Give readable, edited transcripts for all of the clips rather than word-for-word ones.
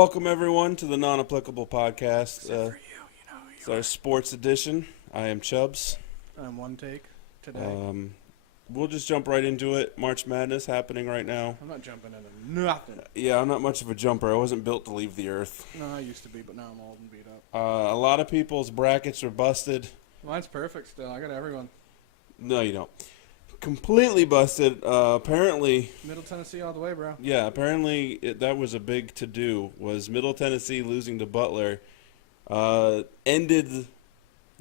Welcome everyone to the Non-Applicable Podcast. Except for you, It's our sports edition. I am Chubbs. I'm one take today. We'll just jump right into it. March Madness happening right now. I'm not jumping into nothing. Yeah, I'm not much of a jumper. I wasn't built to leave the earth. No, I used to be, but now I'm old and beat up. A lot of people's brackets are busted. Mine's perfect still. I got everyone. No, you don't. Completely busted. Apparently, Middle Tennessee all the way, bro. yeah, apparently that was a big to-do. Was Middle Tennessee losing to Butler ended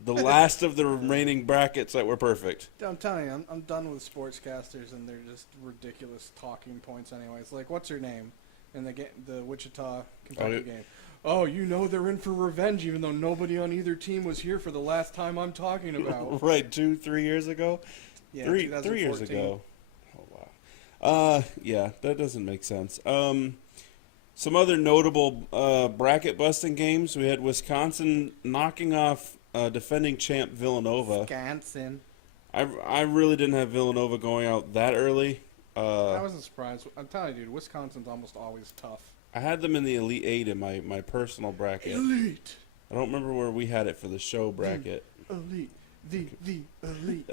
the last of the remaining brackets that were perfect. I'm telling you, I'm done with sportscasters and they're just ridiculous talking points anyways. Like, what's her name in the Wichita, Kentucky game? Oh, you know they're in for revenge even though nobody on either team was here for the last time I'm talking about. Right, 3 years ago? Yeah, Three 2014. years ago. Oh, wow. Yeah, that doesn't make sense. Some other notable bracket busting games. We had Wisconsin knocking off defending champ Villanova. Wisconsin. I really didn't have Villanova going out that early. I wasn't surprised. I'm telling you, dude, Wisconsin's almost always tough. I had them in the Elite Eight in my personal bracket. Elite. I don't remember where we had it for the show bracket. Elite. The elite.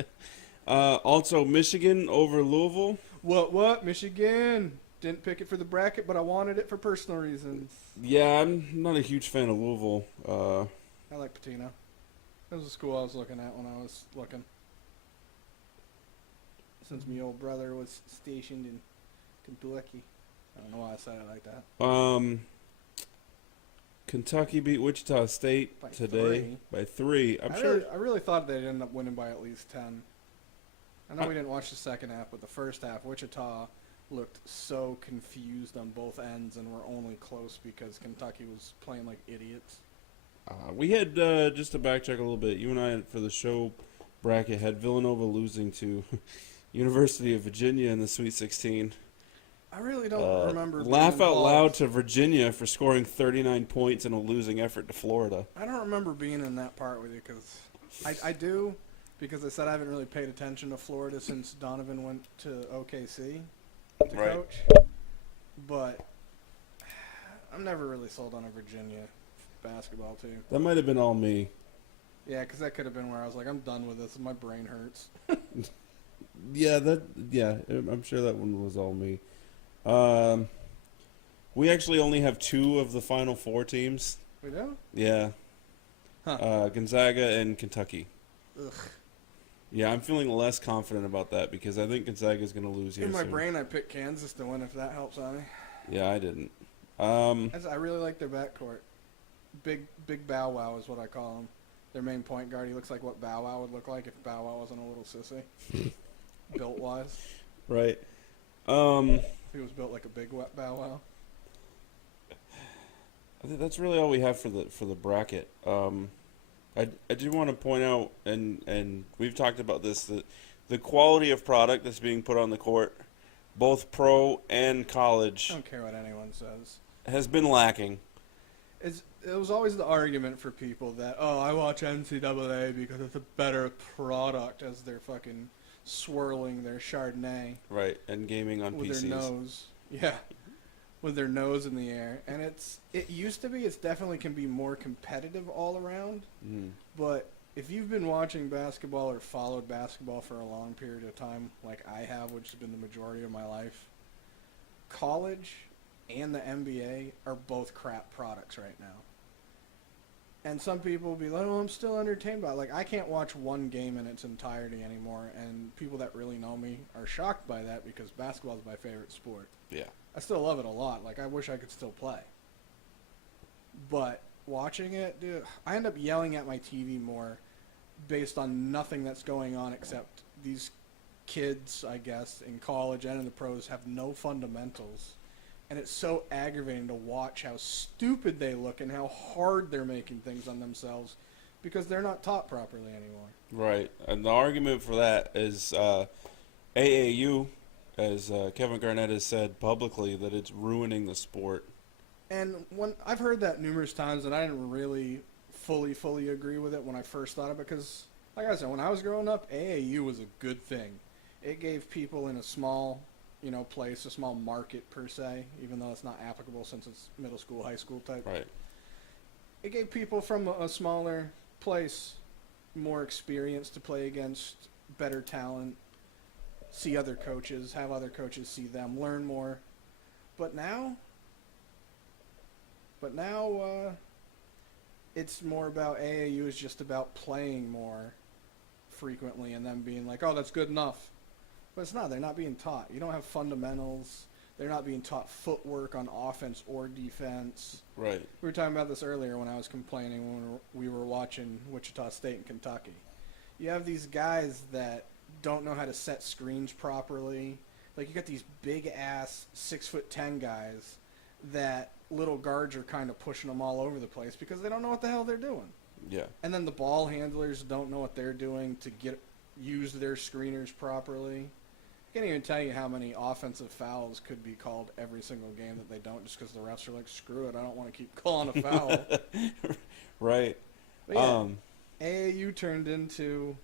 Also, Michigan over Louisville. What? Michigan. Didn't pick it for the bracket, but I wanted it for personal reasons. Yeah, I'm not a huge fan of Louisville. I like Patina. That was the school I was looking at when I was looking. Since my old brother was stationed in Kentucky. I don't know why I said it like that. Kentucky beat Wichita State By today 3. by 3. I really thought they'd end up winning by at least 10. I know we didn't watch the second half, but the first half, Wichita looked so confused on both ends and were only close because Kentucky was playing like idiots. We had, just to backtrack a little bit, you and I, for the show bracket, had Villanova losing to University of Virginia in the Sweet 16. I really don't remember. Laugh being out involved. loud to Virginia for scoring 39 points in a losing effort to Florida. I don't remember being in that part with you because I do because I said I haven't really paid attention to Florida since Donovan went to OKC to Right. coach. But I'm never really sold on a Virginia basketball team. That might have been all me. Yeah, because that could have been where I was like, I'm done with this. My brain hurts. Yeah, I'm sure that one was all me. We actually only have 2 of the Final 4 teams. We do? Yeah. Huh. Gonzaga and Kentucky. Ugh. Yeah, I'm feeling less confident about that because I think Gonzaga is going to lose here In my soon. brain, I picked Kansas to win if that helps on me. Yeah, I didn't. I really like their backcourt. Big Bow Wow is what I call him. Their main point guard. He looks like what Bow Wow would look like if Bow Wow wasn't a little sissy. Built-wise. Right. If he was built like a big wet Bow Wow. I think that's really all we have for the bracket. I do want to point out, and we've talked about this, that the quality of product that's being put on the court, both pro and college, I don't care what anyone says. has been lacking. It was always the argument for people that, oh, I watch NCAA because it's a better product as they're fucking swirling their Chardonnay Right, and gaming on with PCs. their nose. Yeah. With their nose in the air. And it used to be, it's definitely can be more competitive all around. Mhm. But if you've been watching basketball or followed basketball for a long period of time, like I have, which has been the majority of my life, college and the NBA are both crap products right now. And some people will be like, oh, I'm still entertained by it. Like, I can't watch one game in its entirety anymore, and people that really know me are shocked by that because basketball is my favorite sport. Yeah. I still love it a lot. Like, I wish I could still play. But watching it, dude, I end up yelling at my TV more based on nothing that's going on except these kids, I guess, in college and in the pros have no fundamentals. And it's so aggravating to watch how stupid they look and how hard they're making things on themselves because they're not taught properly anymore. Right, and the argument for that is AAU, as Kevin Garnett has said publicly, that it's ruining the sport. And when I've heard that numerous times, and I didn't really fully agree with it when I first thought of it because, like I said, when I was growing up, AAU was a good thing. It gave people in a small place, a small market per se, even though it's not applicable since it's middle school, high school type. Right. It gave people from a smaller place more experience to play against better talent, see other coaches, have other coaches see them, learn more. But now, it's more about AAU is just about playing more frequently and them being like, oh, that's good enough. But it's not. They're not being taught. You don't have fundamentals. They're not being taught footwork on offense or defense. Right. We were talking about this earlier when I was complaining when we were watching Wichita State and Kentucky. You have these guys that don't know how to set screens properly. Like, you got these big-ass 6'10" guys that little guards are kind of pushing them all over the place because they don't know what the hell they're doing. Yeah. And then the ball handlers don't know what they're doing to use their screeners properly. I can't even tell you how many offensive fouls could be called every single game that they don't, just because the refs are like, screw it, I don't want to keep calling a foul. Right. But yeah, AAU turned into,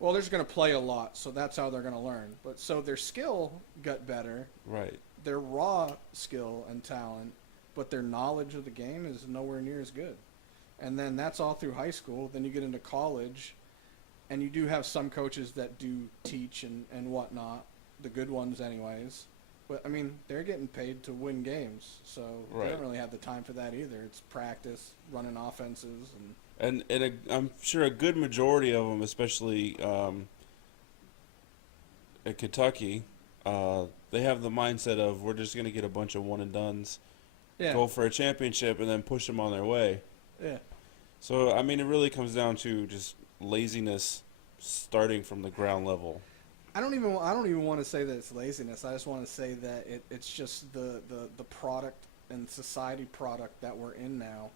well, they're just going to play a lot, so that's how they're going to learn. But so their skill got better, Right. their raw skill and talent, but their knowledge of the game is nowhere near as good. And then that's all through high school. Then you get into college, and you do have some coaches that do teach and whatnot, the good ones anyways. But, I mean, they're getting paid to win games, so they Right. don't really have the time for that either. It's practice, running offenses, And I'm sure a good majority of them, especially at Kentucky, they have the mindset of we're just going to get a bunch of one and dones, yeah, go for a championship, and then push them on their way. yeah. So I mean, it really comes down to just laziness, starting from the ground level. I don't even want to say that it's laziness. I just want to say that it's just the product and society product that we're in now,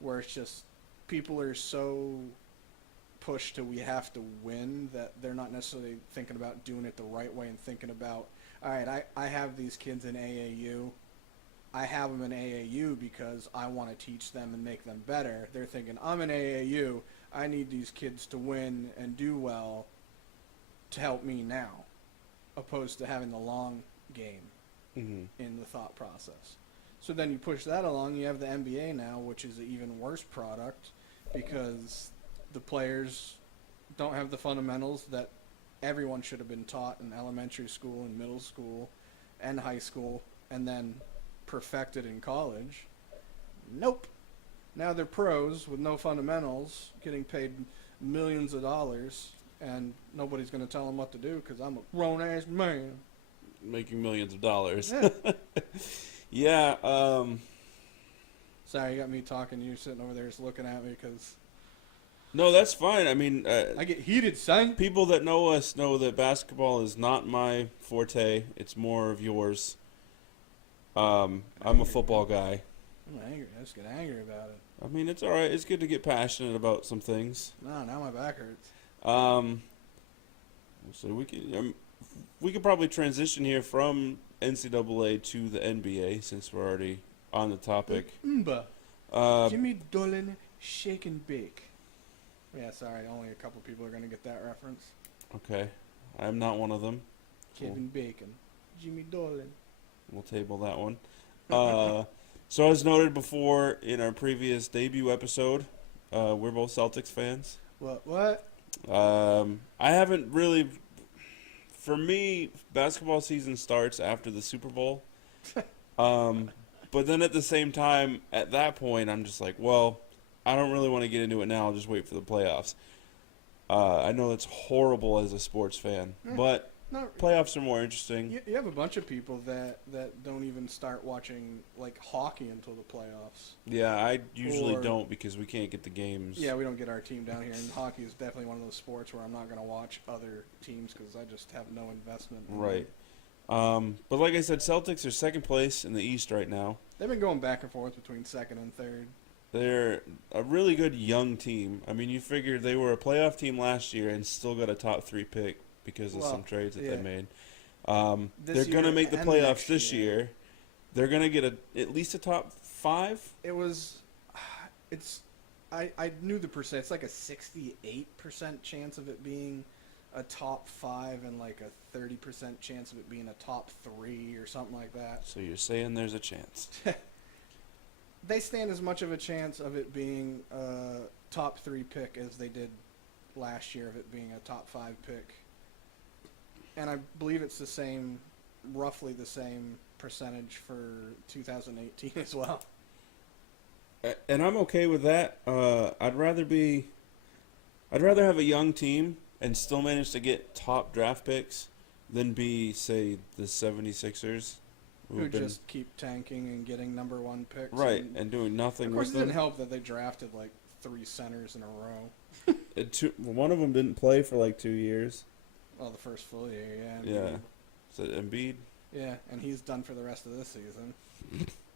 where it's just people are so pushed to we have to win that they're not necessarily thinking about doing it the right way and thinking about, all right, I have these kids in AAU. I have them in AAU because I want to teach them and make them better. They're thinking, I'm in AAU. I need these kids to win and do well to help me now, opposed to having the long game Mm-hmm. in the thought process. So then you push that along, you have the NBA now, which is an even worse product because the players don't have the fundamentals that everyone should have been taught in elementary school and middle school and high school and then perfected in college. Nope. Now they're pros with no fundamentals, getting paid millions of dollars, and nobody's going to tell them what to do because I'm a grown-ass man. Making millions of dollars. Yeah. Yeah. Sorry, you got me talking. You're sitting over there just looking at me because No, that's fine. I mean, I get heated, son. people that know us know that basketball is not my forte. It's more of yours. I'm a football guy. I'm angry. I just get angry about it. I mean, it's all right. It's good to get passionate about some things. No, now my back hurts. So we could probably transition here from NCAA to the NBA since we're already on the topic. Jimmy Dolan, shake and bake. Yeah, sorry. Only a couple people are going to get that reference. Okay, I'm not one of them. Kevin Bacon. Jimmy Dolan. We'll table that one. So as noted before in our previous debut episode, we're both Celtics fans. What? I haven't really. For me, basketball season starts after the Super Bowl. But then at the same time, at that point, I'm just like, well, I don't really want to get into it now. I'll just wait for the playoffs. I know that's horrible as a sports fan, but Not, playoffs are more interesting. you have a bunch of people that don't even start watching like hockey until the playoffs. Yeah, I usually Or- don't because we can't get the games. Yeah, we don't get our team down here, and hockey is definitely one of those sports where I'm not going to watch other teams because I just have no investment. in them. Right. But like I said, Celtics are second place in the East right now. They've been going back and forth between second and third. They're a really good young team. I mean, you figure they were a playoff team last year and still got a top 3 pick because of Well, some trades that yeah. they made. This They're going to year make the and playoffs next this year. They're going to get at least a top 5. It was, I knew the percent. It's like a 68% chance of it being a top 5 and like a 30% chance of it being a top 3 or something like that. So you're saying there's a chance? They stand as much of a chance of it being a top 3 pick as they did last year of it being a top 5 pick. And I believe it's the same, roughly the same percentage for 2018 as well. And I'm okay with that. I'd rather have a young team and still manage to get top draft picks than be, say, the 76ers. Who just keep tanking and getting number 1 picks. Right, and doing nothing of course, with it them. didn't help that they drafted like 3 centers in a row. One of them didn't play for like 2 years. Well, the first full year, yeah. Yeah. So Embiid, Yeah, and he's done for the rest of this season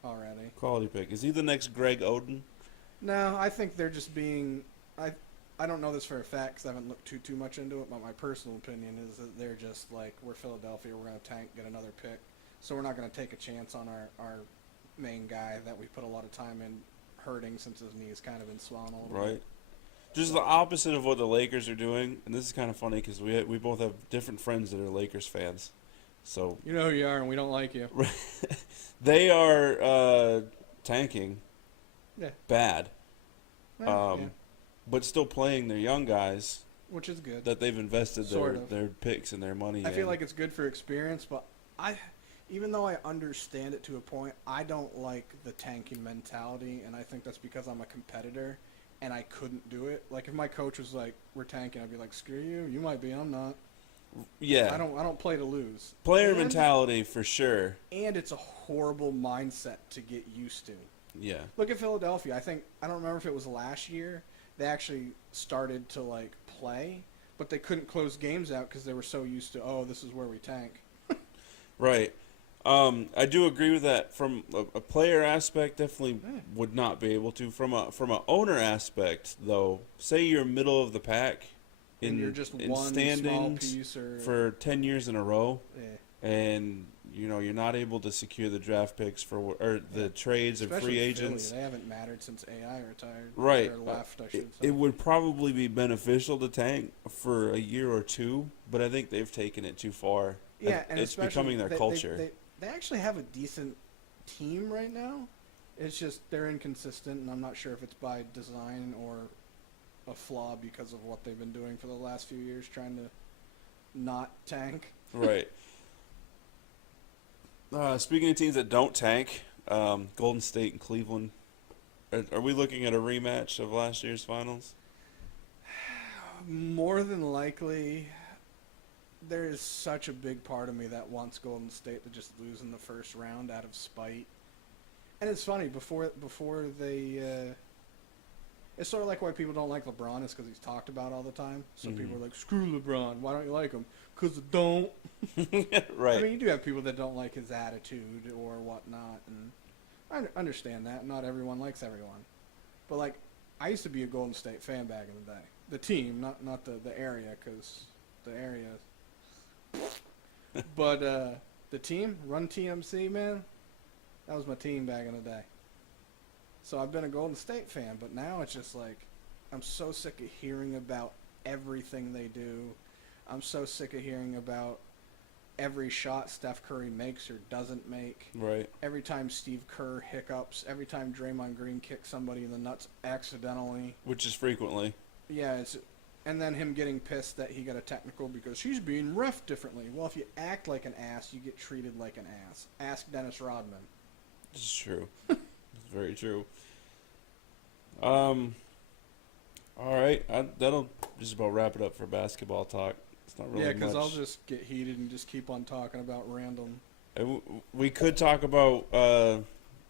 already. quality pick. Is he the next Greg Oden? No, I think they're just being. I don't know this for a fact because I haven't looked too much into it, but my personal opinion is that they're just like, we're Philadelphia, we're going to tank, get another pick. So we're not going to take a chance on our main guy that we put a lot of time in hurting since his knee's kind of been swelling a little Right. bit. Just the opposite of what the Lakers are doing, and this is kind of funny because we both have different friends that are Lakers fans. So You know who you are, and we don't like you. they are tanking Yeah. bad, Yeah, but still playing their young guys which is good. that they've invested Sort of. their picks and their money I in. feel like it's good for experience, but even though I understand it to a point, I don't like the tanking mentality, and I think that's because I'm a competitor, and I couldn't do it. Like, if my coach was like, "We're tanking," I'd be like, "Screw you, you might be, I'm not." Yeah. I don't play to lose. Player And- mentality for sure. and it's a horrible mindset to get used to. Yeah. Look at Philadelphia. I don't remember if it was last year. They actually started to like play, but they couldn't close games out because they were so used to, oh, this is where we tank. Right. I do agree with that. From a player aspect, definitely Yeah. would not be able to. From a owner aspect, though, say you're middle of the pack And you're just in one small standings piece or for 10 years in a row, yeah. and you're not able to secure the draft picks or the trades and Especially free Philly, agents. they haven't mattered since AI retired. Right. Or left, I It, should say. it would probably be beneficial to tank for a year or two, but I think they've taken it too far. Yeah, and it's especially becoming their culture. They actually have a decent team right now. It's just they're inconsistent, and I'm not sure if it's by design or a flaw because of what they've been doing for the last few years, trying to not tank. Right. Speaking of teams that don't tank, Golden State and Cleveland. Are we looking at a rematch of last year's finals? More than likely, there is such a big part of me that wants Golden State to just lose in the first round out of spite. And it's funny, before they... it's sort of like why people don't like LeBron is because he's talked about all the time. So people are like, screw LeBron, why don't you like him? Because I don't. Right. I mean, you do have people that don't like his attitude or whatnot, and I understand that. Not everyone likes everyone. But, like, I used to be a Golden State fan back in the day. The team, not the area, because the area... But the team, Run TMC, man, that was my team back in the day. So I've been a Golden State fan, but now it's just like, I'm so sick of hearing about everything they do. I'm so sick of hearing about every shot Steph Curry makes or doesn't make. Right. Every time Steve Kerr hiccups. Every time Draymond Green kicks somebody in the nuts accidentally. Which is frequently. Yeah, and then him getting pissed that he got a technical because he's being ref differently. Well, if you act like an ass, you get treated like an ass. Ask Dennis Rodman. This is true. It's very true. All right. That'll just about wrap it up for basketball talk. It's not really Yeah, because much. I'll just get heated and just keep on talking about random. We could talk about.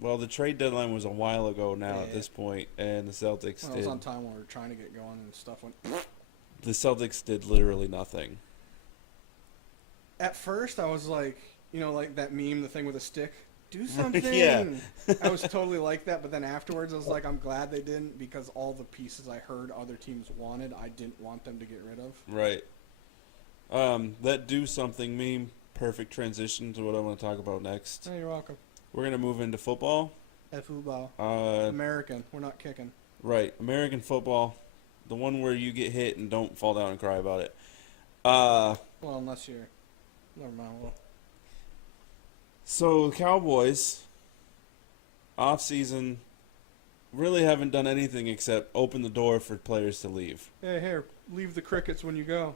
Well, the trade deadline was a while ago now at Yeah. this point, and the Celtics Well, it did. was on time when we were trying to get going and stuff went. The Celtics did literally nothing. At first, I was like, like that meme, the thing with a stick. Do something. Yeah. I was totally like that, but then afterwards, I was like, I'm glad they didn't because all the pieces I heard other teams wanted, I didn't want them to get rid of. Right. That do something meme. Perfect transition to what I want to talk about next. Oh, you're welcome. We're gonna move into football. Football. Uh, American. We're not kicking. Right, American football, the one where you get hit and don't fall down and cry about it. Uh, Well, unless you're. Never mind. Well, so the Cowboys off season really haven't done anything except open the door for players to leave. hey, here, leave the crickets when you go.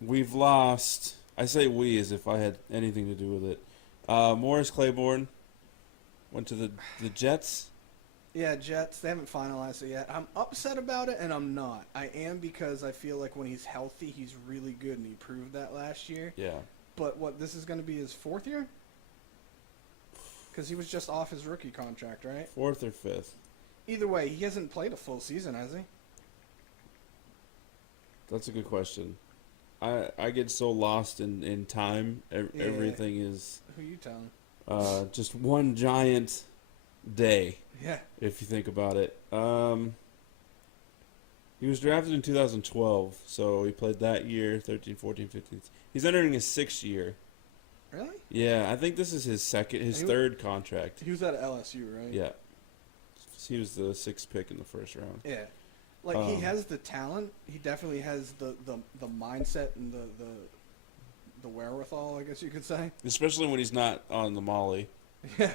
We've lost. I say we as if I had anything to do with it. Morris Claiborne went to the Jets. Yeah, Jets. They haven't finalized it yet. I'm upset about it, and I'm not. I am because I feel like when he's healthy, he's really good, and he proved that last year. Yeah. But what? This is going to be his 4th year? Because he was just off his rookie contract, right? 4th or 5th. Either way, he hasn't played a full season, has he? That's a good question. I get so lost in time. Yeah. Everything is Who you telling? just one giant day, Yeah. if you think about it. He was drafted in 2012, so he played that year, 13, 14, 15. He's entering his 6th year. Really? Yeah, I think this is his third contract. He was at LSU, right? Yeah. He was the 6th pick in the first round. Yeah. Like, he has the talent. He definitely has the mindset and the wherewithal, I guess you could say. Especially when he's not on the Molly. Yeah.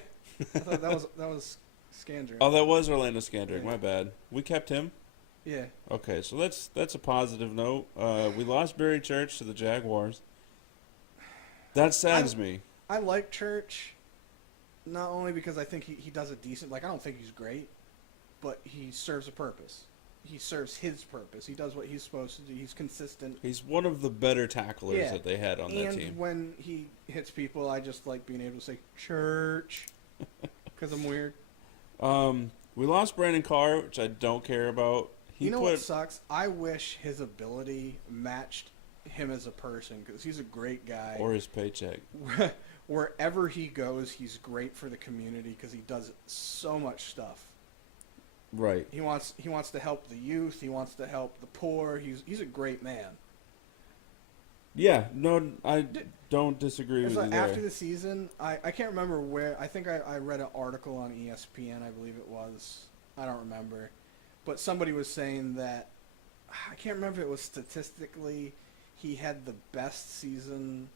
I thought that was Scandrick. Oh, that was Orlando Scandrick. Yeah. My bad. We kept him. Yeah. Okay, so that's a positive note. We lost Barry Church to the Jaguars. That saddens me. I like Church, not only because I think he does a decent. Like, I don't think he's great, but he serves a purpose. He serves his purpose. He does what he's supposed to do. He's consistent. He's one of the better tacklers Yeah. that they had on that And team. when he hits people, I just like being able to say Church because I'm weird. We lost Brandon Carr, which I don't care about. You know what sucks? I wish his ability matched him as a person because he's a great guy. Or his paycheck. Wherever he goes, he's great for the community because he does so much stuff. Right. He wants to help the youth. He wants to help the poor. He's a great man. Yeah, no, I don't disagree with It's you like there. after the season, I can't remember where. I think I read an article on ESPN. I believe it was. I don't remember, but somebody was saying that I can't remember if it was statistically he had the best season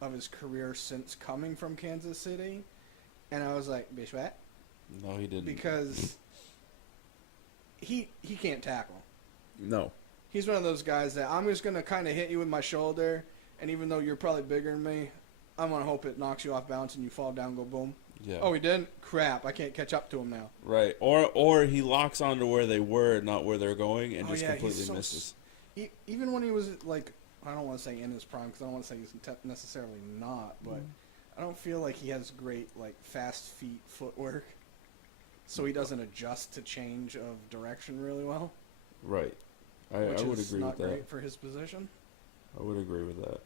of his career since coming from Kansas City, and I was like, bitch, what? No, he didn't. Because he can't tackle. No. He's one of those guys that I'm just going to kind of hit you with my shoulder, and even though you're probably bigger than me, I'm going to hope it knocks you off balance and you fall down and go boom. Yeah. Oh, he didn't? Crap, I can't catch up to him now. Right. Or he locks onto where they were, not where they're going, and just He's completely so misses. Even when he was, like, I don't want to say in his prime, because I don't want to say he's necessarily not, but I don't feel like he has great, like, fast feet footwork, so he doesn't adjust to change of direction really well. Right. I Which would is agree not with that. great for his position. I would agree with that.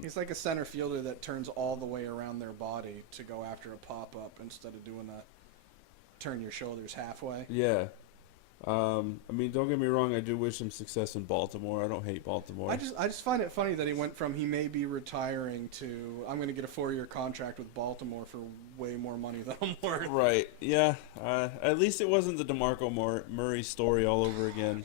He's like a center fielder that turns all the way around their body to go after a pop-up instead of doing a turn your shoulders halfway. Yeah. I mean, don't get me wrong. I do wish him success in Baltimore. I don't hate Baltimore. I just find it funny that he went from he may be retiring to I'm going to get a 4-year contract with Baltimore for way more money than I'm worth. Right. Yeah. At least it wasn't the DeMarco Murray story all over again.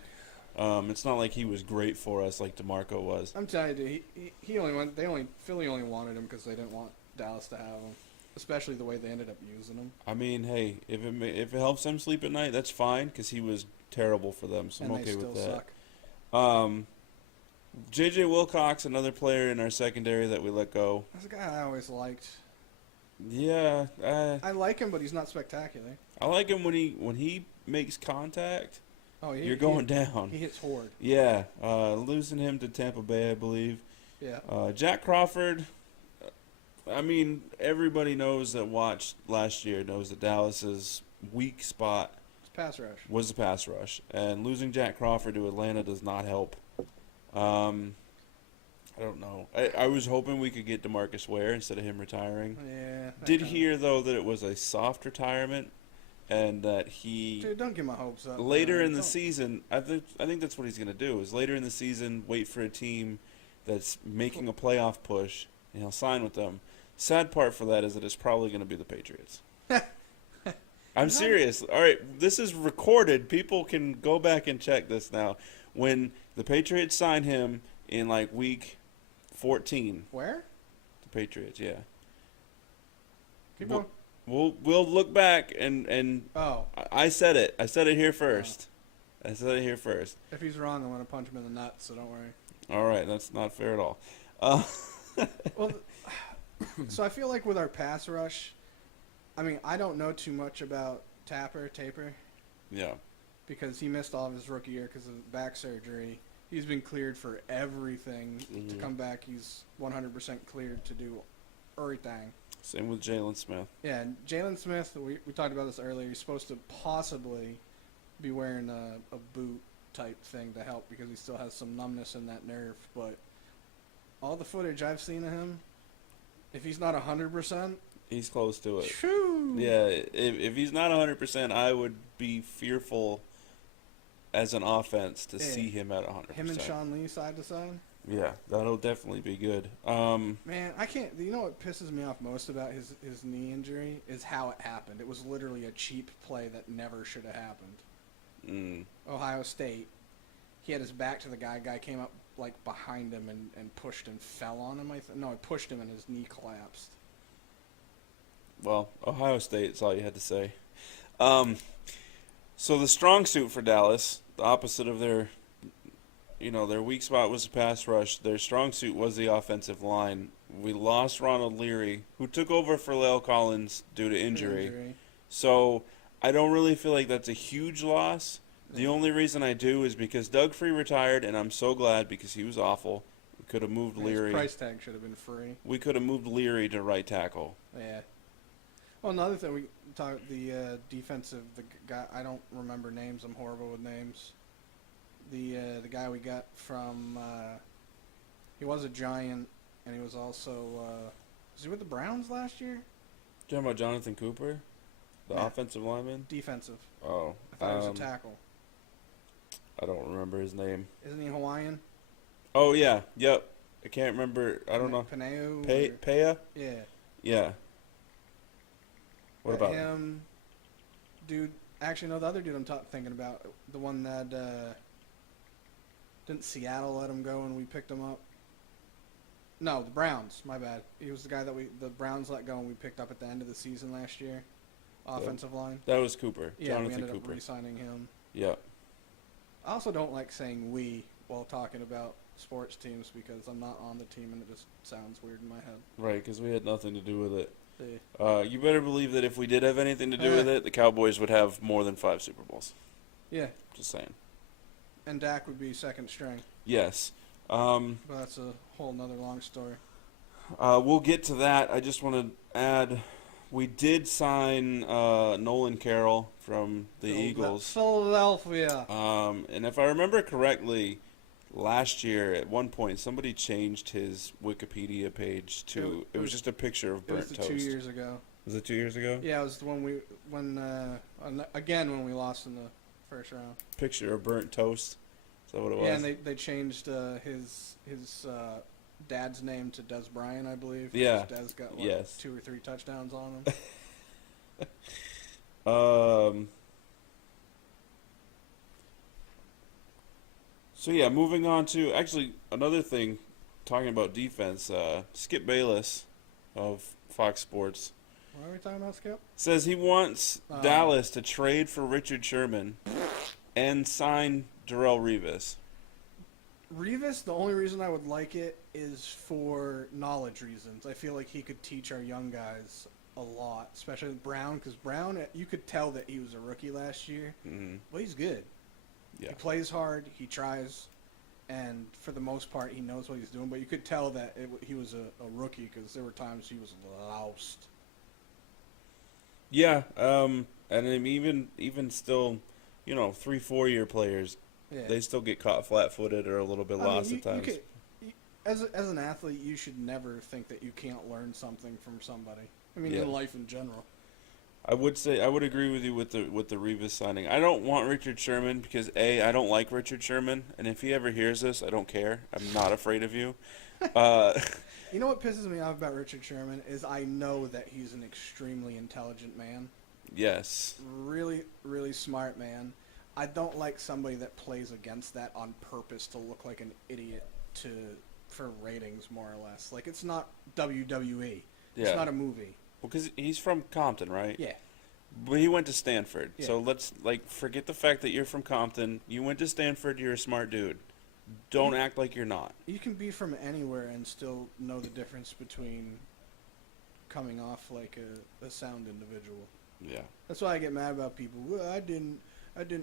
It's not like he was great for us like DeMarco was. I'm telling you, dude, he only went. Philly only wanted him because they didn't want Dallas to have him, especially the way they ended up using him. I mean, hey, if it helps them sleep at night, that's fine because he was terrible for them. So I'm And okay they still with that. suck. J.J. Wilcox, another player in our secondary that we let go. That's a guy I always liked. Yeah, I like him, but he's not spectacular. I like him when he makes contact. Oh, You're going down. He hits hard. Yeah, losing him to Tampa Bay, I believe. Yeah. Jack Crawford. I mean, everybody knows that watched last year knows that Dallas's weak spot It's pass rush. was the pass rush, and losing Jack Crawford to Atlanta does not help. I don't know. I was hoping we could get DeMarcus Ware instead of him retiring. Yeah. that Did kinda- hear though that it was a soft retirement, and that he Dude, don't get my hopes up. later man. in the Don't- season. I think that's what he's gonna do. Is later in the season wait for a team that's making a playoff push, and he'll sign with them. Sad part for that is that it's probably gonna be the Patriots. I'm serious. All right, this is recorded. People can go back and check this now. When the Patriots sign him in like week 14. Where? The Patriots, yeah. Keep Well, going. We'll look back and Oh, I said it. I said it here first. I said it here first. if he's wrong, I'm gonna punch him in the nuts. So don't worry. All right, that's not fair at all. Uh, Well, so I feel like with our pass rush, I mean, I don't know too much about Taper yeah. because he missed all of his rookie year because of back surgery. He's been cleared for everything to Mhm. come back. He's 100% cleared to do everything. Same with Jalen Smith. Yeah, and Jalen Smith, we talked about this earlier. He's supposed to possibly be wearing a boot type thing to help because he still has some numbness in that nerve. But all the footage I've seen of him, if he's not 100%, He's close to it. shoo! Yeah, if he's not 100%, I would be fearful as an offense to Yeah. see him at 100%. Him and Sean Lee side to side. Yeah, that'll definitely be good. Man, I can't. You know what pisses me off most about his knee injury is how it happened. It was literally a cheap play that never should have happened. Mm, Ohio State. He had his back to the guy. Guy came up like behind him and pushed and fell on him. No, he pushed him and his knee collapsed. well, Ohio State is all you had to say. So the strong suit for Dallas, the opposite of their weak spot was the pass rush. Their strong suit was the offensive line. We lost Ronald Leary, who took over for La'el Collins due to injury. So I don't really feel like that's a huge loss. The only reason I do is because Doug Free retired, and I'm so glad because he was awful. We could have moved His Leary. price tag should have been free. We could have moved Leary to right tackle. Yeah. Well, another thing we talked the defensive the guy I don't remember names. I'm horrible with names. The guy we got from he was a Giant and he was also was he with the Browns last year? Talking about Jonathan Cooper, the Yeah. offensive lineman. Defensive. Oh, I thought he was a tackle. I don't remember his name. Isn't he Hawaiian? Oh yeah, yep. I can't remember. I don't know. Paneo. Paya? Yeah. Yeah. What But about him? him? Dude, actually, no, the other dude I'm thinking about, the one that didn't Seattle let him go and we picked him up? No, the Browns. My bad. He was the guy that the Browns let go and we picked up at the end of the season last year. Offensive line. That was Cooper. Yeah, we Jonathan ended Cooper. up re-signing him. Yeah. I also don't like saying "we" while talking about sports teams because I'm not on the team and it just sounds weird in my head. Right, because we had nothing to do with it. Yeah. You better believe that if we did have anything to do with it, the Cowboys would have more than 5 Super Bowls. Yeah, Just saying. and Dak would be second string, Yes. but that's a whole nother long story. We'll get to that. I just want to add, we did sign Nolan Carroll from the Eagles. Philadelphia. And if I remember correctly, last year at one point somebody changed his Wikipedia page to it was just a picture of It was burnt the toast. 2 years ago. Was it 2 years ago? Yeah, it was the one when we lost in the first round. Picture of burnt toast. Is that what it was? Yeah, and they changed his dad's name to Des Bryant, I believe. Yeah. Des got Yes. 2 or 3 touchdowns on him. So yeah, moving on to actually another thing, talking about defense. Skip Bayless of Fox Sports What are we talking about, Skip? says he wants Oh. Dallas to trade for Richard Sherman and sign Darrelle Revis. Revis, the only reason I would like it is for knowledge reasons. I feel like he could teach our young guys a lot, especially with Brown, because Brown, you could tell that he was a rookie last year, Mm-hmm. but he's good. Yeah. He plays hard, he tries, and for the most part, he knows what he's doing, but you could tell that he was a rookie because there were times he was lost. Yeah, and then even still, 3-4 year players, Yeah. they still get caught flat-footed or a little bit lost at times. As an athlete, you should never think that you can't learn something from somebody. I mean, Yeah. in life in general. I would agree with you with the Revis signing. I don't want Richard Sherman because I don't like Richard Sherman, and if he ever hears this, I don't care. I'm not afraid of you. You know what pisses me off about Richard Sherman is I know that he's an extremely intelligent man. Yes. Really, really smart man. I don't like somebody that plays against that on purpose to look like an idiot. to for ratings more or less. Like it's not WWE. Yeah. It's not a movie. Well, because he's from Compton, right? Yeah. But he went to Stanford. Yeah. So let's, like, forget the fact that you're from Compton. You went to Stanford. You're a smart dude. Don't act like you're not. You can be from anywhere and still know the difference between coming off like a sound individual. Yeah. That's why I get mad about people. Well, I didn't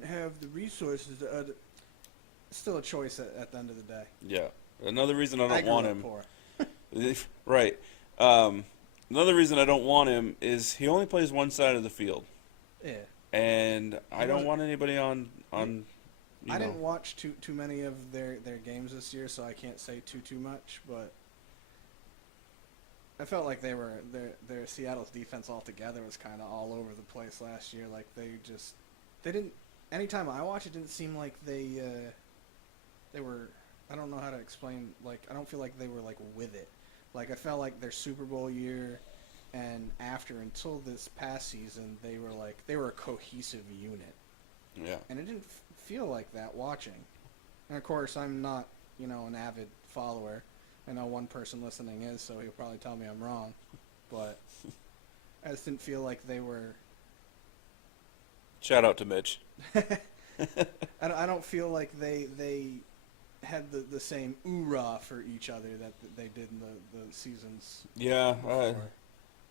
have the resources. It's still a choice at the end of the day. Yeah. Another reason I I don't grew want up him. poor. Right. Another reason I don't want him is he only plays one side of the field. Yeah. And I don't wasn't- want anybody on you I know. didn't watch too many of their games this year, so I can't say too much. But I felt like their Seattle's defense altogether was kind of all over the place last year. Like they didn't. Anytime I watched, it didn't seem like they were. I don't know how to explain. Like I don't feel like they were like with it. Like I felt like their Super Bowl year and after until this past season, they were a cohesive unit. Yeah. And it didn't feel like that watching. And of course, I'm not, an avid follower. I know one person listening is, so he'll probably tell me I'm wrong. But I just didn't feel like they were. Shout out to Mitch. I don't feel like they had the same oorah for each other that they did in the seasons. Yeah. before.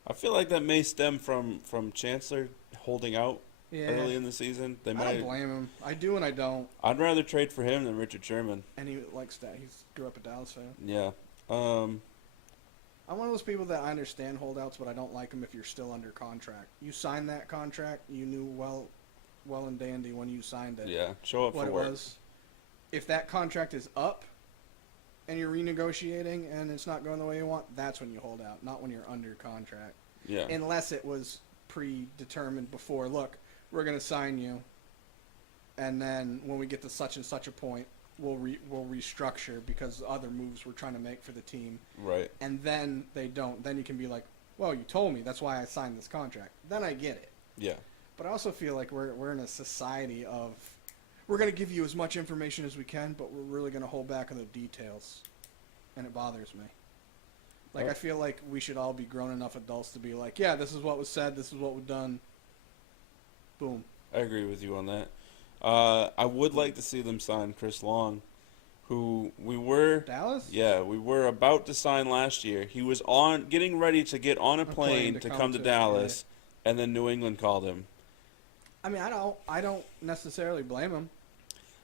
I feel like that may stem from Chancellor holding out Yeah. early in the season. They I might. don't blame him. I do and I don't. I'd rather trade for him than Richard Sherman. And he likes that. He grew up a Dallas fan. Yeah. I'm one of those people that I understand holdouts, but I don't like them if you're still under contract. You signed that contract, you knew well and dandy when you signed it Yeah. Show up what for it work. was. If that contract is up and you're renegotiating and it's not going the way you want, that's when you hold out, not when you're under contract. Yeah. Unless it was predetermined before, look, we're going to sign you, and then when we get to such and such a point, we'll restructure because other moves we're trying to make for the team. Right. And then they don't. Then you can be like, well, you told me. That's why I signed this contract. Then I get it. Yeah. But I also feel like we're in a society of we're going to give you as much information as we can, but we're really going to hold back on the details. And it bothers me. Like, Oh. I feel like we should all be grown enough adults to be like, yeah, this is what was said, this is what was done. Boom. I agree with you on that. I would like to see them sign Chris Long, who we were Dallas? we were about to sign last year. He was getting ready to get on a plane to come to Dallas, and then New England called him. I mean, I don't necessarily blame him.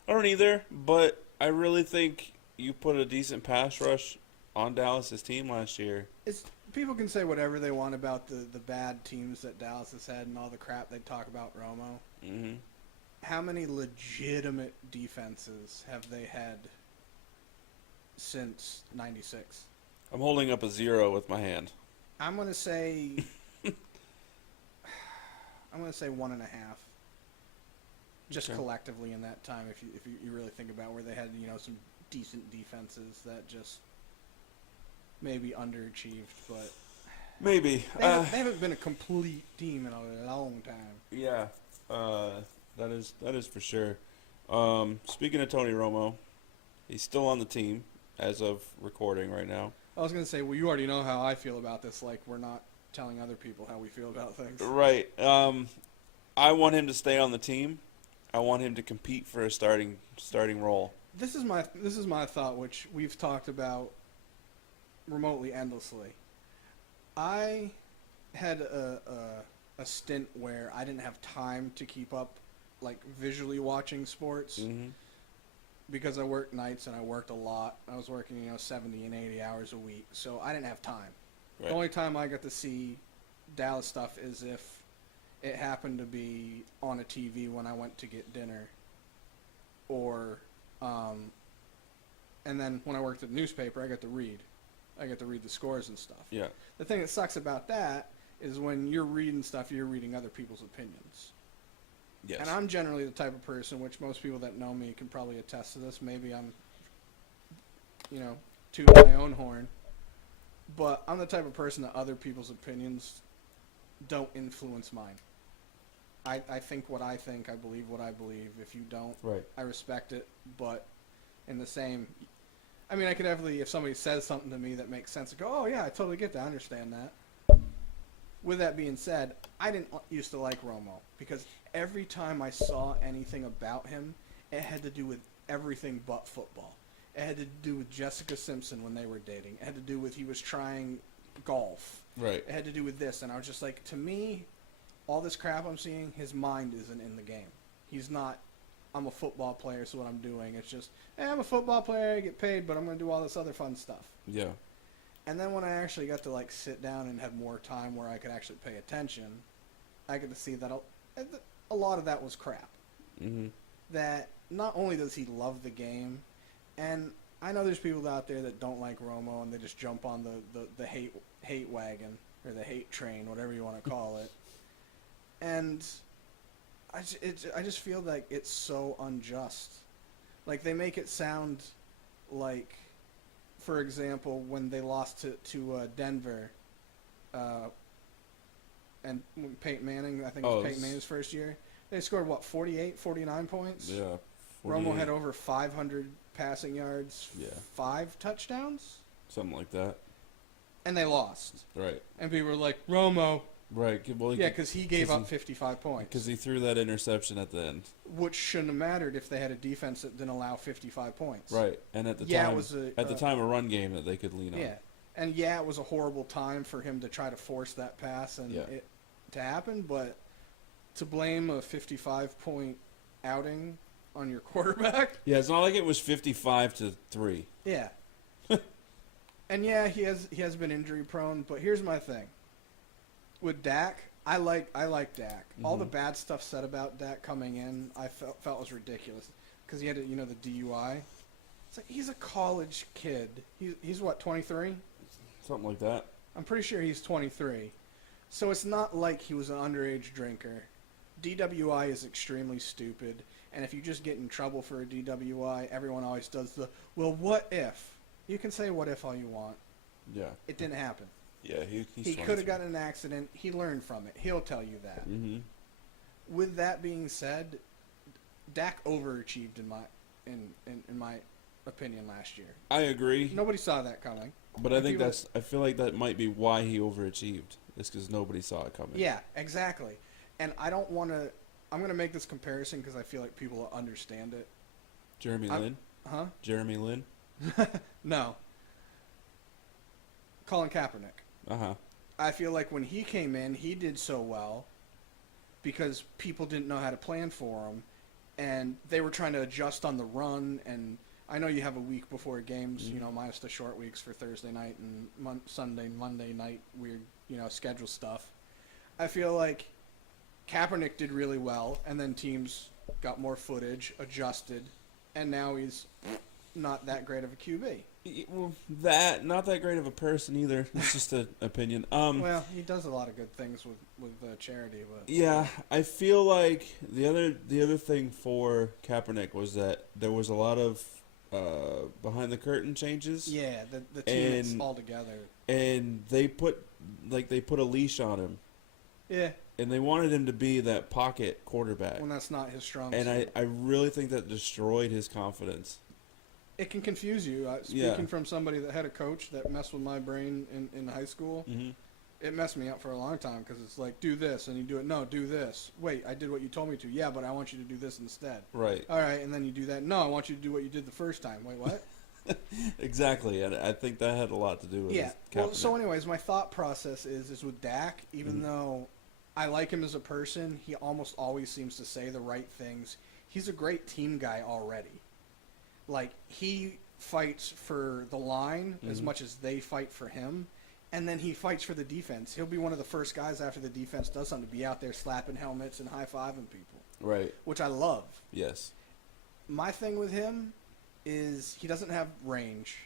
I don't either, but I really think you put a decent pass rush on Dallas's team last year. People can say whatever they want about the bad teams that Dallas has had and all the crap they talk about Romo. Mm-hmm. How many legitimate defenses have they had since '96? I'm holding up a 0 with my hand. I'm gonna say 1.5. Just Okay. collectively in that time, if you really think about where they had some decent defenses that just maybe underachieved, but Maybe. they haven't been a complete team in a long time. Yeah, that is for sure. Speaking of Tony Romo, he's still on the team as of recording right now. I was gonna say, well, you already know how I feel about this. Like, we're not telling other people how we feel about things. Right. I want him to stay on the team. I want him to compete for a starting role. This is my thought, which we've talked about remotely endlessly. I had a stint where I didn't have time to keep up, like, visually watching sports Mm-hmm. because I worked nights and I worked a lot. I was working 70 and 80 hours a week, so I didn't have time. Right. The only time I got to see Dallas stuff is if it happened to be on a TV when I went to get dinner, or and then when I worked at the newspaper, I got to read the scores and stuff. Yeah. The thing that sucks about that is when you're reading stuff, you're reading other people's opinions. Yes. And I'm generally the type of person, which most people that know me can probably attest to this. Maybe I'm, tooting my own horn. But I'm the type of person that other people's opinions don't influence mine. I think what I think. I believe what I believe. If you don't, Right. I respect it. But in the same, I mean, I could definitely, if somebody says something to me that makes sense, I go, oh yeah, I totally get that, I understand that. With that being said, I didn't used to like Romo because every time I saw anything about him, it had to do with everything but football. It had to do with Jessica Simpson when they were dating. It had to do with he was trying golf. Right. It had to do with this, and I was just like, to me, all this crap I'm seeing, his mind isn't in the game. He's not. I'm a football player, so what I'm doing, it's just, hey, I'm a football player, I get paid, but I'm going to do all this other fun stuff. Yeah. And then when I actually got to like sit down and have more time where I could actually pay attention, I get to see that a lot of that was crap. Mm-hmm. That not only does he love the game, and I know there's people out there that don't like Romo and they just jump on the hate wagon or the hate train, whatever you want to call it. And I just feel like it's so unjust. Like they make it sound like, for example, when they lost to Denver, and Peyton Manning, I think it was Peyton Manning's first year, they scored, 48, 49 points? Yeah. Romo had over 500 passing yards, Yeah. 5 touchdowns, Something like that. and they lost. Right. And people were like, Romo. Right. Well, Yeah, because he gave up 55 points. Because he threw that interception at the end. Which shouldn't have mattered if they had a defense that didn't allow 55 points. Right. And at the Yeah, time, it was a run game that they could lean on. Yeah. And yeah, it was a horrible time for him to try to force that pass and it to happen, but to blame a 55-point outing on your quarterback? Yeah, it's not like it was 55-3. Yeah. And yeah, he has been injury prone, but here's my thing. With Dak, I like Dak. Mm-hmm. All the bad stuff said about Dak coming in, I felt was ridiculous because he had the DUI. It's like he's a college kid. He's what, 23? Something like that. I'm pretty sure he's 23. So it's not like he was an underage drinker. DWI is extremely stupid, and if you just get in trouble for a DWI, everyone always does well, what if? You can say what if all you want. Yeah. It didn't happen. Yeah, he could have gotten in an accident. He learned from it. He'll tell you that. Mm-hmm. With that being said, Dak overachieved in my opinion last year. I agree. Nobody saw that coming. But I think I feel like that might be why he overachieved. It's because nobody saw it coming. Yeah, exactly. And I don't want to. I'm going to make this comparison because I feel like people will understand it. Jeremy Lin? Huh? Jeremy Lin? No. Colin Kaepernick. Uh-huh. I feel like when he came in, he did so well because people didn't know how to plan for him, and they were trying to adjust on the run. And I know you have a week before games, minus the short weeks for Thursday night and Sunday, Monday night, weird, schedule stuff. I feel like Kaepernick did really well, and then teams got more footage, adjusted, and now he's not that great of a QB. Well, not that great of a person either. It's just an opinion. Well, he does a lot of good things with charity, but yeah, I feel like the other thing for Kaepernick was that there was a lot of behind the curtain changes. Yeah, the team is all together, and they put a leash on him. Yeah. And they wanted him to be that pocket quarterback. When that's not his strong suit. suit. I really think that destroyed his confidence. It can confuse you. Speaking from somebody that had a coach that messed with my brain in high school, it messed me up for a long time because it's like, do this, and you do it. No, do this. Wait, I did what you told me to. Yeah, but I want you to do this instead. Right. All right, and then you do that. No, I want you to do what you did the first time. Wait, what? Exactly, and I think that had a lot to do with it. Well, so anyways, my thought process is with Dak, even though I like him as a person, he almost always seems to say the right things. He's a great team guy already. Like, he fights for the line as much as they fight for him, and then he fights for the defense. He'll be one of the first guys after the defense does something to be out there slapping helmets and high-fiving people. Right. Which I love. Yes. My thing with him is he doesn't have range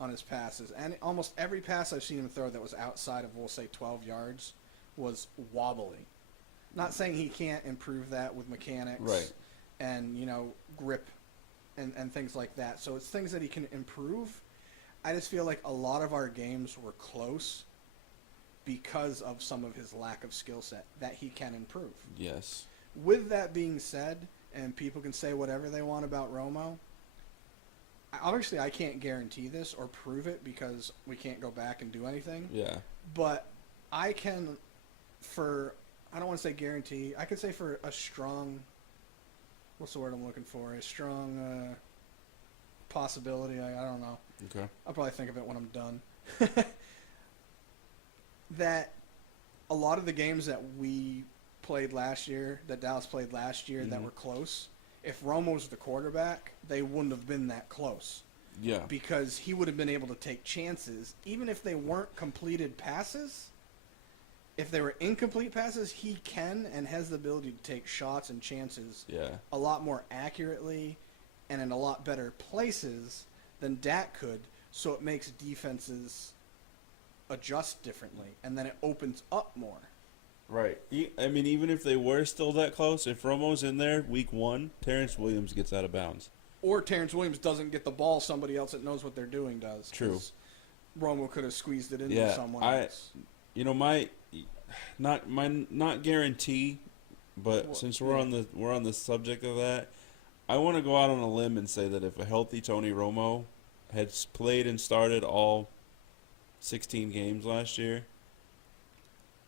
on his passes. And almost every pass I've seen him throw that was outside of, we'll say, 12 yards was wobbly. Not saying he can't improve that with mechanics. Right. And, grip and things like that. So it's things that he can improve. I just feel like a lot of our games were close because of some of his lack of skill set that he can improve. Yes. With that being said, and people can say whatever they want about Romo, obviously I can't guarantee this or prove it because we can't go back and do anything. Yeah. But I can, I don't want to say guarantee. I could say for a strong, what's the word I'm looking for? A strong possibility. I don't know. Okay. I'll probably think of it when I'm done. That a lot of the games that we played last year, that Dallas played last year, that were close, if Romo's the quarterback, they wouldn't have been that close. Yeah. Because he would have been able to take chances, even if they weren't completed passes. If they were incomplete passes, he can and has the ability to take shots and chances Yeah. a lot more accurately and in a lot better places than Dak could. So it makes defenses adjust differently, and then it opens up more. Right. I mean, even if they were still that close, if Romo's in there week 1, Terrence Williams gets out of bounds. Or Terrence Williams doesn't get the ball, somebody else that knows what they're doing does. True. 'Cause Romo could have squeezed it into Yeah, someone else. You know, not guarantee, but Well, since we're on the subject of that, I want to go out on a limb and say that if a healthy Tony Romo had played and started all 16 games last year,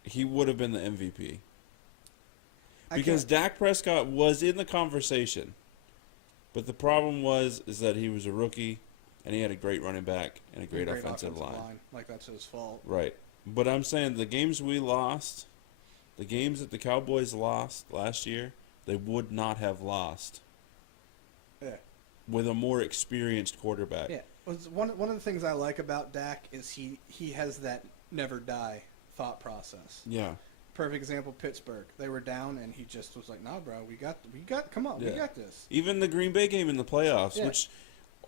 he would have been the MVP. Because Dak Prescott was in the conversation, but the problem is that he was a rookie, and he had a great running back and a great offensive line. Like, that's his fault. Right. But I'm saying the games we lost, the games that the Cowboys lost last year, they would not have lost Yeah. with a more experienced quarterback. Yeah. One of the things I like about Dak is he has that never die thought process. Yeah. Perfect example, Pittsburgh. They were down, and he just was like, "Nah, bro, we got, come on, we Yeah. got this." Even the Green Bay game in the playoffs, Yeah. which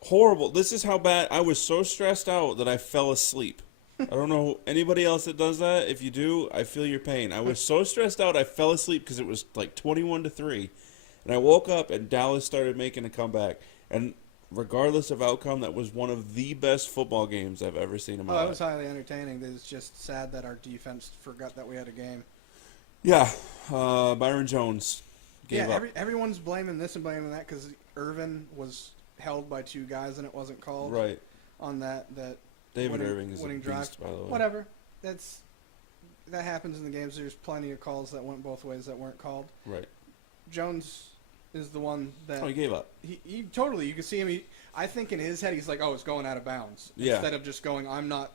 horrible. This is how bad I was so stressed out that I fell asleep. I don't know anybody else that does that. If you do, I feel your pain. I was so stressed out I fell asleep because it was like 21-3, and I woke up and Dallas started making a comeback. And regardless of outcome, that was one of the best football games I've ever seen in my Oh, it life. was highly entertaining. It's just sad that our defense forgot that we had a game. Yeah, Byron Jones gave up. Everyone's blaming this and blaming that because Irvin was held by 2 guys and it wasn't called. Right. On that David winning, Irving is a winning beast, drive. by the way. Whatever. That happens in the games. There's plenty of calls that went both ways that weren't called. Right. Jones is the one that Oh, he gave up. he totally. You can see him. I think in his head he's like, "Oh, it's going out of bounds." Yeah. Instead of just going, "I'm not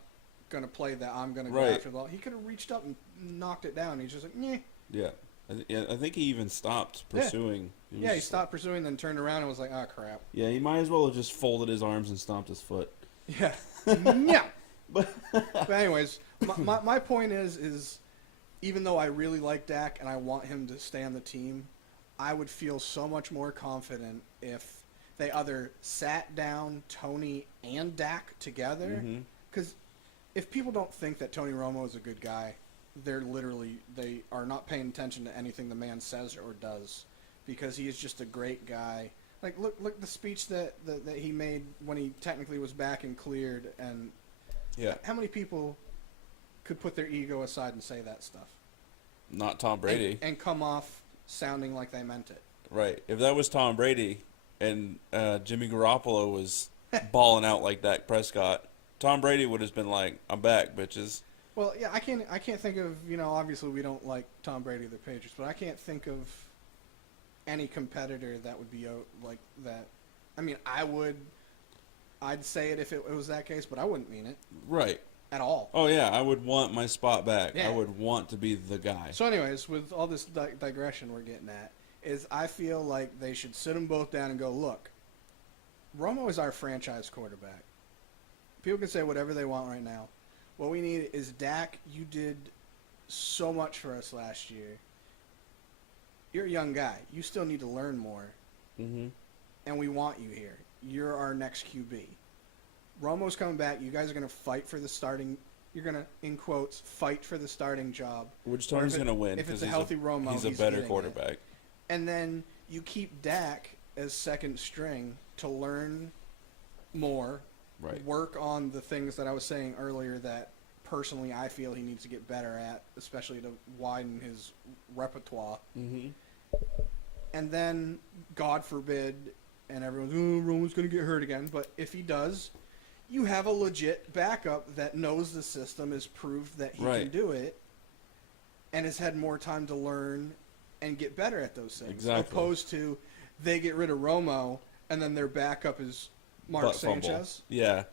going to play that. I'm going to go Right. after the ball." He could have reached up and knocked it down. He's just like, "Meh." Yeah. I think he even stopped pursuing. He stopped pursuing, then turned around and was like, "Oh crap." Yeah, he might as well have just folded his arms and stomped his foot. Yeah. Yeah. But anyways, my point is even though I really like Dak and I want him to stay on the team, I would feel so much more confident if they either sat down Tony and Dak together. Mhm. Because if people don't think that Tony Romo is a good guy, they are not paying attention to anything the man says or does, because he is just a great guy. Like look the speech that he made when he technically was back and cleared, and Yeah. how many people could put their ego aside and say that stuff? Not Tom Brady. And come off sounding like they meant it. Right. If that was Tom Brady and Jimmy Garoppolo was balling out like Dak Prescott, Tom Brady would have been like, "I'm back, bitches." Well, yeah, I can't think of, obviously we don't like Tom Brady or the Patriots, but I can't think of any competitor that would be like that. I mean, I'd say it if it was that case, but I wouldn't mean it Right. at all. Oh yeah, I would want my spot back. Yeah. I would want to be the guy. So anyways, with all this digression we're getting at, is I feel like they should sit them both down and go, look, Romo is our franchise quarterback. People can say whatever they want right now. What we need is Dak. You did so much for us last year. You're a young guy. You still need to learn more, Mm-hmm. and we want you here. You're our next QB. Romo's coming back. You guys are going to fight for the starting. You're going to, in quotes, fight for the starting job. Which Or Tony's if it- going to win. if it's 'cause a healthy Romo, he's a he's better getting it. quarterback. And then you keep Dak as second string to learn more, Right. work on the things that I was saying earlier that personally I feel he needs to get better at, especially to widen his repertoire. Mm-hmm. And then, God forbid, and everyone's, oh, Roman's going to get hurt again. But if he does, you have a legit backup that knows the system, has proved that he Right. can do it, and has had more time to learn and get better at those things. Exactly. Opposed to they get rid of Romo, and then their backup is Mark Butt fumble. Sanchez. Yeah.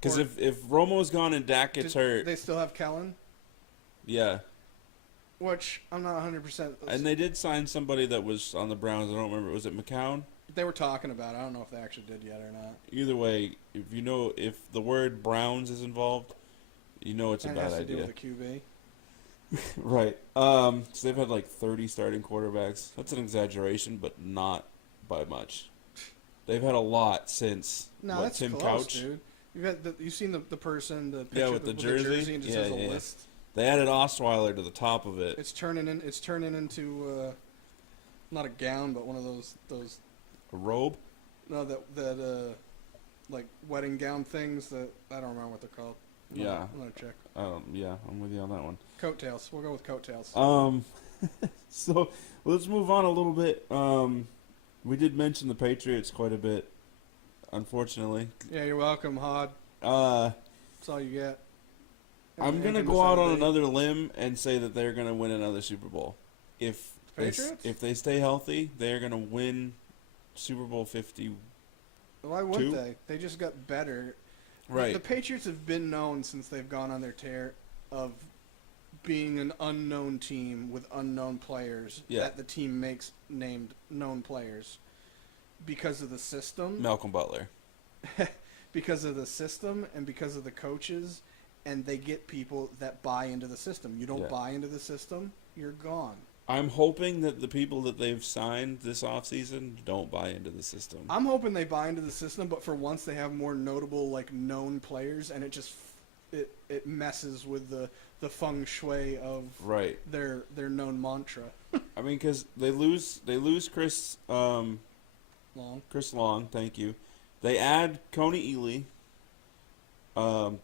Because Or- if Romo's gone and Dak gets hurt, They still have Kellen, yeah. which I'm not 100%. And they did sign somebody that was on the Browns. I don't remember. Was it McCown? They were talking about it. I don't know if they actually did yet or not. Either way, if the word Browns is involved, you know it's a And it bad has to do idea. with the QB. Right. So they've had like 30 starting quarterbacks. That's an exaggeration, but not by much. They've had a lot since No, what, that's Tim close, Couch. dude. You've seen the person, the picture Yeah, with the jersey. and it just Yeah, has a yeah. list. They added Osweiler to the top of it. It's turning into not a gown, but one of those A robe. no that like wedding gown things that I don't remember what they're called. Yeah. I'm gonna check. Yeah, I'm with you on that one. Coattails. We'll go with coattails. So let's move on a little bit. We did mention the Patriots quite a bit, unfortunately. Yeah, you're welcome, Hod. Uh, That's all you get. I'm gonna Anything go out on Sunday. another limb and say that they're gonna win another Super Bowl. Patriots? If they stay healthy, they're gonna win Super Bowl 50. Why would two? they? They just got better. Right. The Patriots have been known since they've gone on their tear of being an unknown team with unknown players Yeah. that the team makes named known players because of the system, Malcolm Butler. because of the system and because of the coaches, and they get people that buy into the system. You don't Yeah. buy into the system, you're gone. I'm hoping that the people that they've signed this offseason don't buy into the system. I'm hoping they buy into the system, but for once they have more notable, like, known players, and it messes with the feng shui of Right. their known mantra. I mean, because they lose Chris Long. Chris Long. Thank you. They add Coney Ely.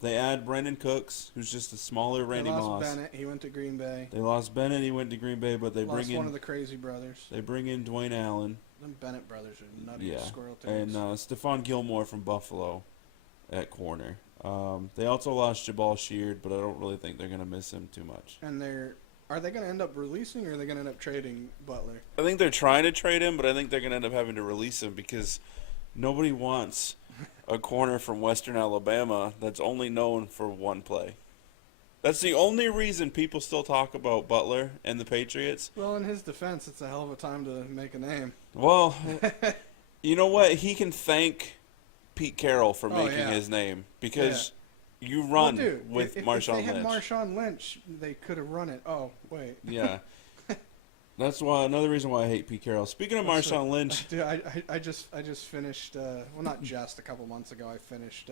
They add Brandon Cooks, who's just a smaller Randy They lost Moss. Bennett. He went to Green Bay. They lost Bennett. He went to Green Bay, but they Lost bring one in of the crazy brothers. they bring in Dwayne Allen. Them Bennett brothers are nutty Yeah, as squirrel and tails. Stephon Gilmore from Buffalo at corner. They also lost Jabal Sheard, but I don't really think they're gonna miss him too much. And are they going to end up releasing, or are they going to end up trading Butler? I think they're trying to trade him, but I think they're gonna end up having to release him because nobody wants a corner from Western Alabama that's only known for one play. That's the only reason people still talk about Butler and the Patriots. Well, in his defense, it's a hell of a time to make a name. Well, you know what? He can thank Pete Carroll for Oh, making yeah. his name because you run Well, dude, with if Marshawn they had Lynch. Marshawn Lynch, they could have run it. Oh, wait. Yeah. That's why another reason why I hate Pete Carroll. Speaking of That's Marshawn Lynch, Dude, I just finished. Well, not just a couple months ago. I finished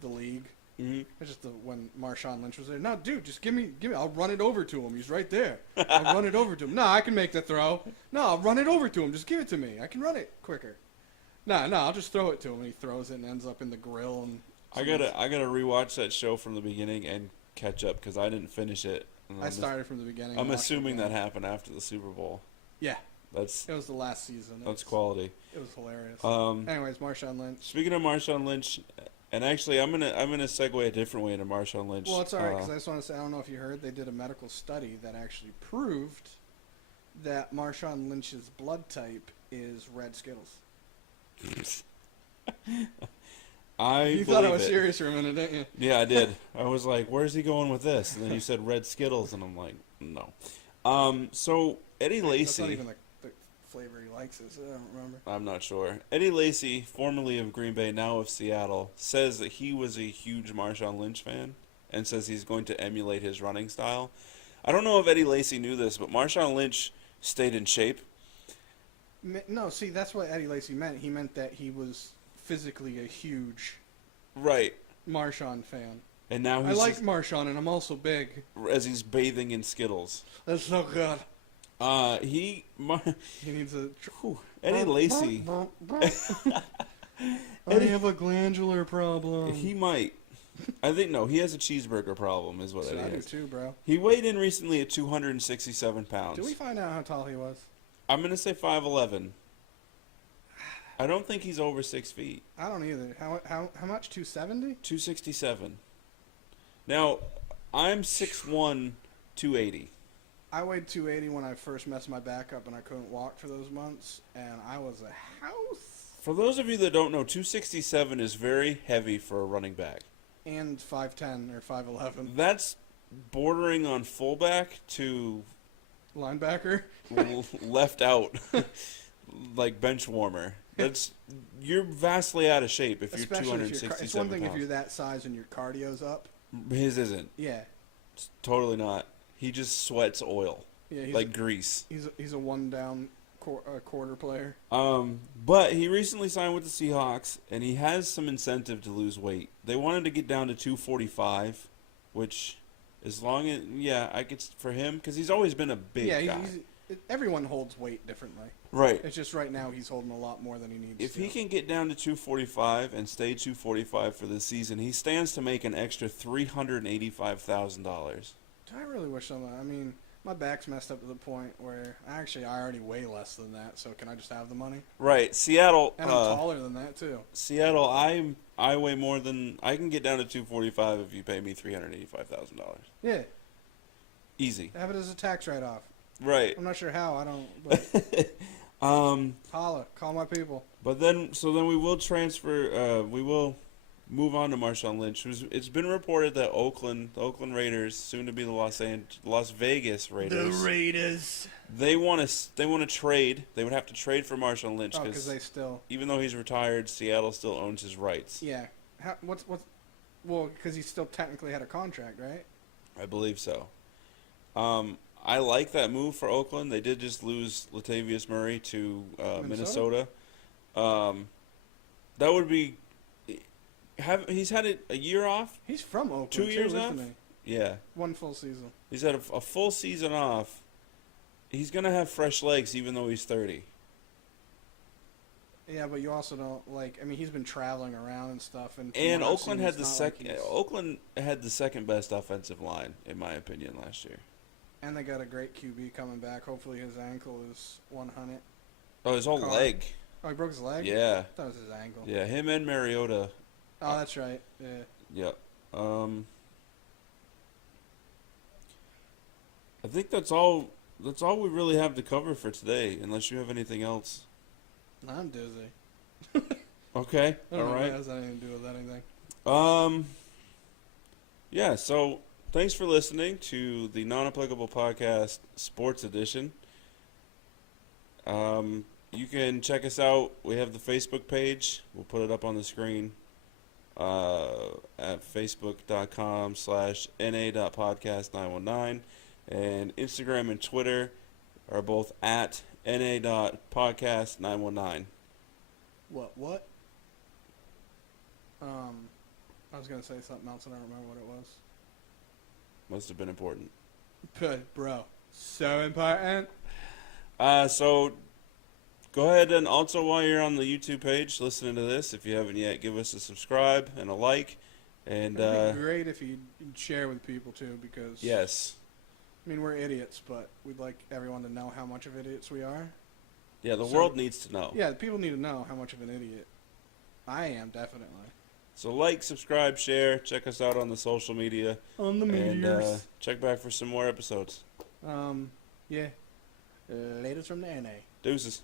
the league. mhm, It's just when Marshawn Lynch was there. No, dude, just give me. I'll run it over to him. He's right there. I'll run it over to him. No, I can make the throw. No, I'll run it over to him. Just give it to me. I can run it quicker. No, I'll just throw it to him, and he throws it and ends up in the grill. And I gotta rewatch that show from the beginning and catch up because I didn't finish it. And I started from the beginning. I'm and watched it assuming that again. happened after the Super Bowl. Yeah, That's it was the last season. that's quality. It was hilarious. Um, Anyways, Marshawn Lynch. Speaking of Marshawn Lynch, and actually I'm gonna segue a different way into Marshawn Lynch. Well, it's all right because I just want to say I don't know if you heard they did a medical study that actually proved that Marshawn Lynch's blood type is red Skittles. I You believe thought I was it. serious for a minute, didn't you? Yeah, I did. I was like, "Where's he going with this?" And then you said red Skittles, and I'm like, "No." So Eddie That's not Lacy, even the flavor he likes. Is it? I don't remember. I'm not sure. Eddie Lacy, formerly of Green Bay, now of Seattle, says that he was a huge Marshawn Lynch fan and says he's going to emulate his running style. I don't know if Eddie Lacy knew this, but Marshawn Lynch stayed in shape. No, see, that's what Eddie Lacy meant. He meant that he was physically a huge Right. Marshawn fan. And now I he's like Marshawn, and I'm also big. as he's bathing in Skittles. That's so good. He needs a. Eddie Lacy. I have a glandular problem. He might. I think no. He has a cheeseburger problem, is what So I it do is. too, bro. He weighed in recently at 267 pounds. Did we find out how tall he was? I'm gonna say 5'11". I don't think he's over 6 feet. I don't either. How much? 270? 267. Now, I'm 6'1", 280. I weighed 280 when I first messed my back up and I couldn't walk for those months, and I was a house. For those of you that don't know, 267 is very heavy for a running back. And 5'10 or 5'11 That's bordering on fullback to linebacker. left out, like bench warmer. You're vastly out of shape if you're Especially if 267 it's one thing if pounds. you're that size and your cardio's up. His isn't. Yeah. It's totally not. He just sweats oil, Yeah, like grease. he's a one down quarter player. But he recently signed with the Seahawks, and he has some incentive to lose weight. They wanted to get down to 245, which, as long as I could for him because he's always been a big guy. Everyone holds weight differently. Right. It's just right now he's holding a lot more than he needs. If to. he can get down to 245 and stay 245 for the season, he stands to make an extra $385,000. I really wish someone. I mean, my back's messed up to the point where I already weigh less than that. So can I just have the money? Right, Seattle. And I'm taller than that too. Seattle, I weigh more than I can get down to 245 if you pay me $385,000. Yeah, Easy. have it as a tax write-off. Right. I'm not sure how. I don't. But holla, call my people. But then we will transfer. We will move on to Marshawn Lynch. It's been reported that the Oakland Raiders, soon to be the Las Vegas Raiders. The Raiders. They want to trade. They would have to trade for Marshawn Lynch Oh, because they still. even though he's retired, Seattle still owns his rights. Yeah. What's? Well, because he still technically had a contract, right? I believe so. I like that move for Oakland. They did just lose Latavius Murray to Minnesota. That would be. He's had a year off? He's from Oakland. 2 years too, off? isn't Yeah. he? One full season. He's had a full season off. He's going to have fresh legs even though he's 30. Yeah, but you also don't like. I mean, he's been traveling around and stuff, and Oakland had Oakland had the second best offensive line in my opinion last year. And they got a great QB coming back. Hopefully, his ankle is 100. Oh, his whole Carr. leg. Oh, he broke his leg. Yeah. I thought it was his ankle. Yeah, him and Mariota. Oh, that's right. Yeah. Yep. I think that's all. That's all we really have to cover for today, unless you have anything else. I'm dizzy. Okay. I don't all know right. if it has anything to do with anything. Yeah. So thanks for listening to the Non-Applicable Podcast Sports Edition. You can check us out. We have the Facebook page. We'll put it up on the screen at facebook.com/na.podcast919. And Instagram and Twitter are both at na.podcast919. What? I was gonna say something else and I don't remember what it was. Must have been important. Bro, so important. So go ahead and also while you're on the YouTube page listening to this, if you haven't yet, give us a subscribe and a like. And It'd be great if you'd share with people too, because yes. I mean, we're idiots, but we'd like everyone to know how much of idiots we are. Yeah, the world needs to know. Yeah, people need to know how much of an idiot I am, definitely. So like, subscribe, share, check us out on the social media. On the And check back for some more episodes. Yeah. Latest from the NA. Deuces.